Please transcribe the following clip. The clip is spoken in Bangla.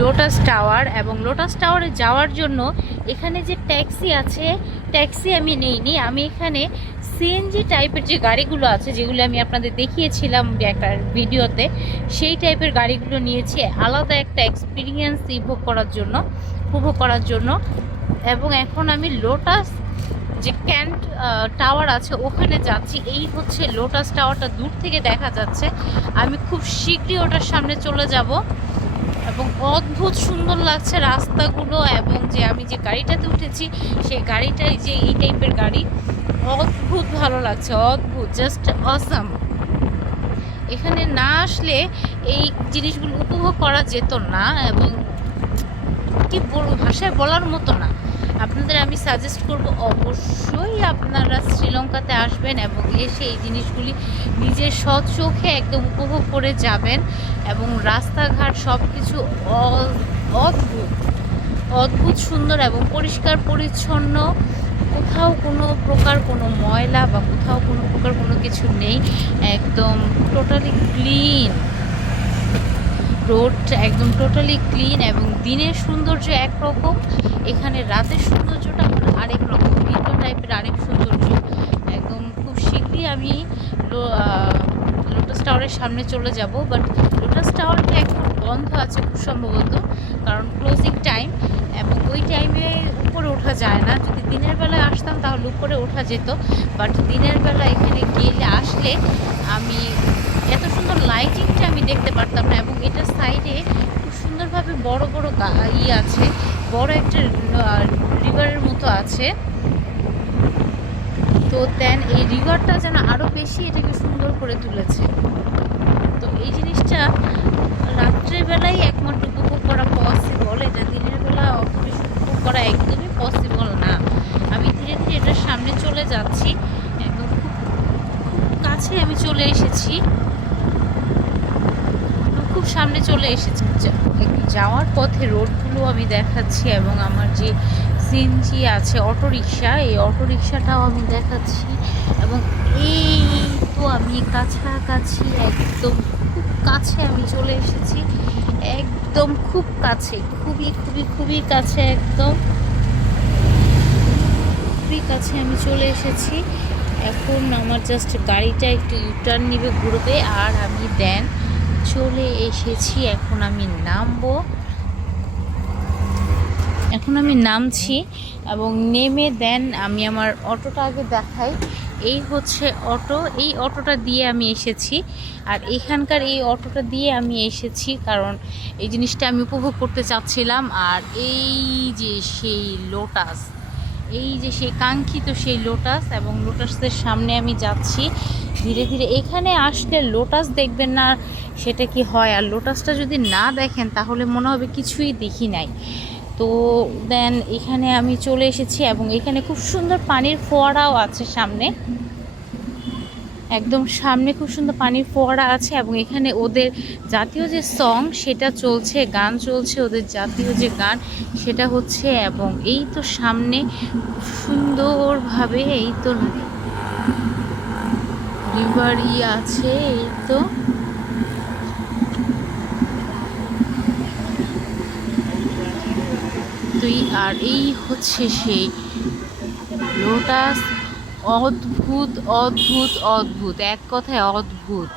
লোটাস টাওয়ার, এবং লোটাস টাওয়ারে যাওয়ার জন্য এখানে যে ট্যাক্সি আছে, ট্যাক্সি আমি নেইনি। আমি এখানে সিএনজি টাইপের যে গাড়িগুলো আছে, যেগুলো আমি আপনাদের দেখিয়েছিলাম একটা ভিডিওতে, সেই টাইপের গাড়িগুলো নিয়েছি আলাদা একটা এক্সপিরিয়েন্স উপভোগ করার জন্য। এবং এখন আমি লোটাস যে ক্যান্ট টাওয়ার আছে ওখানে যাচ্ছি। এই হচ্ছে লোটাস টাওয়ারটা, দূর থেকে দেখা যাচ্ছে। আমি খুব শীঘ্রই ওটার সামনে চলে যাব। এবং অদ্ভুত সুন্দর লাগছে রাস্তাগুলো, এবং যে আমি যে গাড়িটাতে উঠেছি সেই গাড়িটাই যে এই টাইপের গাড়ি, অদ্ভুত ভালো লাগছে, অদ্ভুত, জাস্ট অসাম। এখানে না আসলে এই জিনিসগুলো উপভোগ করা যেত না, এবং কি বলবো, ভাষায় বলার মতো না। আপনাদের আমি সাজেস্ট করব অবশ্যই আপনারা শ্রীলঙ্কাতে আসবেন এবং এসে এই জিনিসগুলি নিজের স্বচোখে একদম উপভোগ করে যাবেন। এবং রাস্তাঘাট সব কিছু অদ্ভুত অদ্ভুত সুন্দর এবং পরিষ্কার পরিচ্ছন্ন। কোথাও কোনো প্রকার কোনো ময়লা বা কোথাও কোনো প্রকার কোনো কিছু নেই, একদম টোটালি ক্লিন রোড, একদম টোটালি ক্লিন। এবং দিনের সৌন্দর্য একরকম, এখানে রাতের সৌন্দর্যটা আরেক রকম, ভিন্ন টাইপের আরেক সৌন্দর্য। একদম খুব শীঘ্রই আমি লোটাস টাওয়ারের সামনে চলে যাব। বাট লোটাস টাওয়ারটা এখন বন্ধ আছে খুব সম্ভবত, কারণ ক্লোজিং টাইম, এবং ওই টাইমে উপরে ওঠা যায় না। যদি দিনের বেলায় আসতাম তাহলে উপরে ওঠা যেত, বাট দিনের বেলা এখানে আসলে আমি এত সুন্দর লাইটিংটা আমি দেখতে পারতাম না। এবং এটার সাইডে খুব সুন্দরভাবে বড় বড় আছে, বড় একটা রিভারের মতো আছে। তো দেন এই রিভারটা যেন আরও বেশি এটাকে সুন্দর করে তুলেছে। তো এই জিনিসটা রাত্রেবেলায় একমাত্র উপভোগ করা পসিবল, এটা দিনের বেলা অত বেশি উপভোগ করা একদমই পসিবল না। আমি ধীরে ধীরে এটার সামনে চলে যাচ্ছি, একদম খুব কাছে আমি চলে এসেছি, খুব সামনে চলে এসেছি। যাওয়ার পথে রোডগুলো আমি দেখাচ্ছি, এবং আমার যে সিএনজি আছে অটোরিকশা, এই অটোরিকশাটাও আমি দেখাচ্ছি। এবং এই তো আমি কাছাকাছি, একদম খুব কাছে আমি চলে এসেছি, একদম খুব কাছে, খুবই খুবই খুবই কাছে, একদম খুবই কাছে আমি চলে এসেছি। এখন আমার জাস্ট গাড়িটা একটু ইউটার্ন নিবে, ঘুরবে, আর আমি দেন চলে এসেছি। এখন আমি নামছি, এবং নেমে দেন আমি আমার অটোটা আগে দেখাই। এই হচ্ছে অটো, এই অটোটা দিয়ে আমি এসেছি। আর এখানকার এই অটোটা দিয়ে আমি এসেছি কারণ এই জিনিসটা আমি উপভোগ করতে চাচ্ছিলাম। আর এই যে সেই লোটাস, এই যে সেই কাঙ্ক্ষিত সেই লোটাস, এবং লোটাসের সামনে আমি যাচ্ছি ধীরে ধীরে। এখানে আসলে লোটাস দেখবেন না সেটা কি হয়, আর লোটাসটা যদি না দেখেন তাহলে মনে হবে কিছুই দেখি নাই। তো দেন এখানে আমি চলে এসেছি, এবং এখানে খুব সুন্দর পানির ফোয়ারাও আছে সামনে, একদম সামনে খুব সুন্দর পানির ফোয়ারা আছে। এবং এখানে ওদের জাতীয় যে সং সেটা চলছে, গান চলছে, ওদের জাতীয় যে গান সেটা হচ্ছে। এবং এই তো সামনে সুন্দরভাবে এই তো রিভারই আছে, এই তো আর এই হচ্ছে সেই লোটাস। অদ্ভুত অদ্ভুত অদ্ভুত, এক কথায় অদ্ভুত।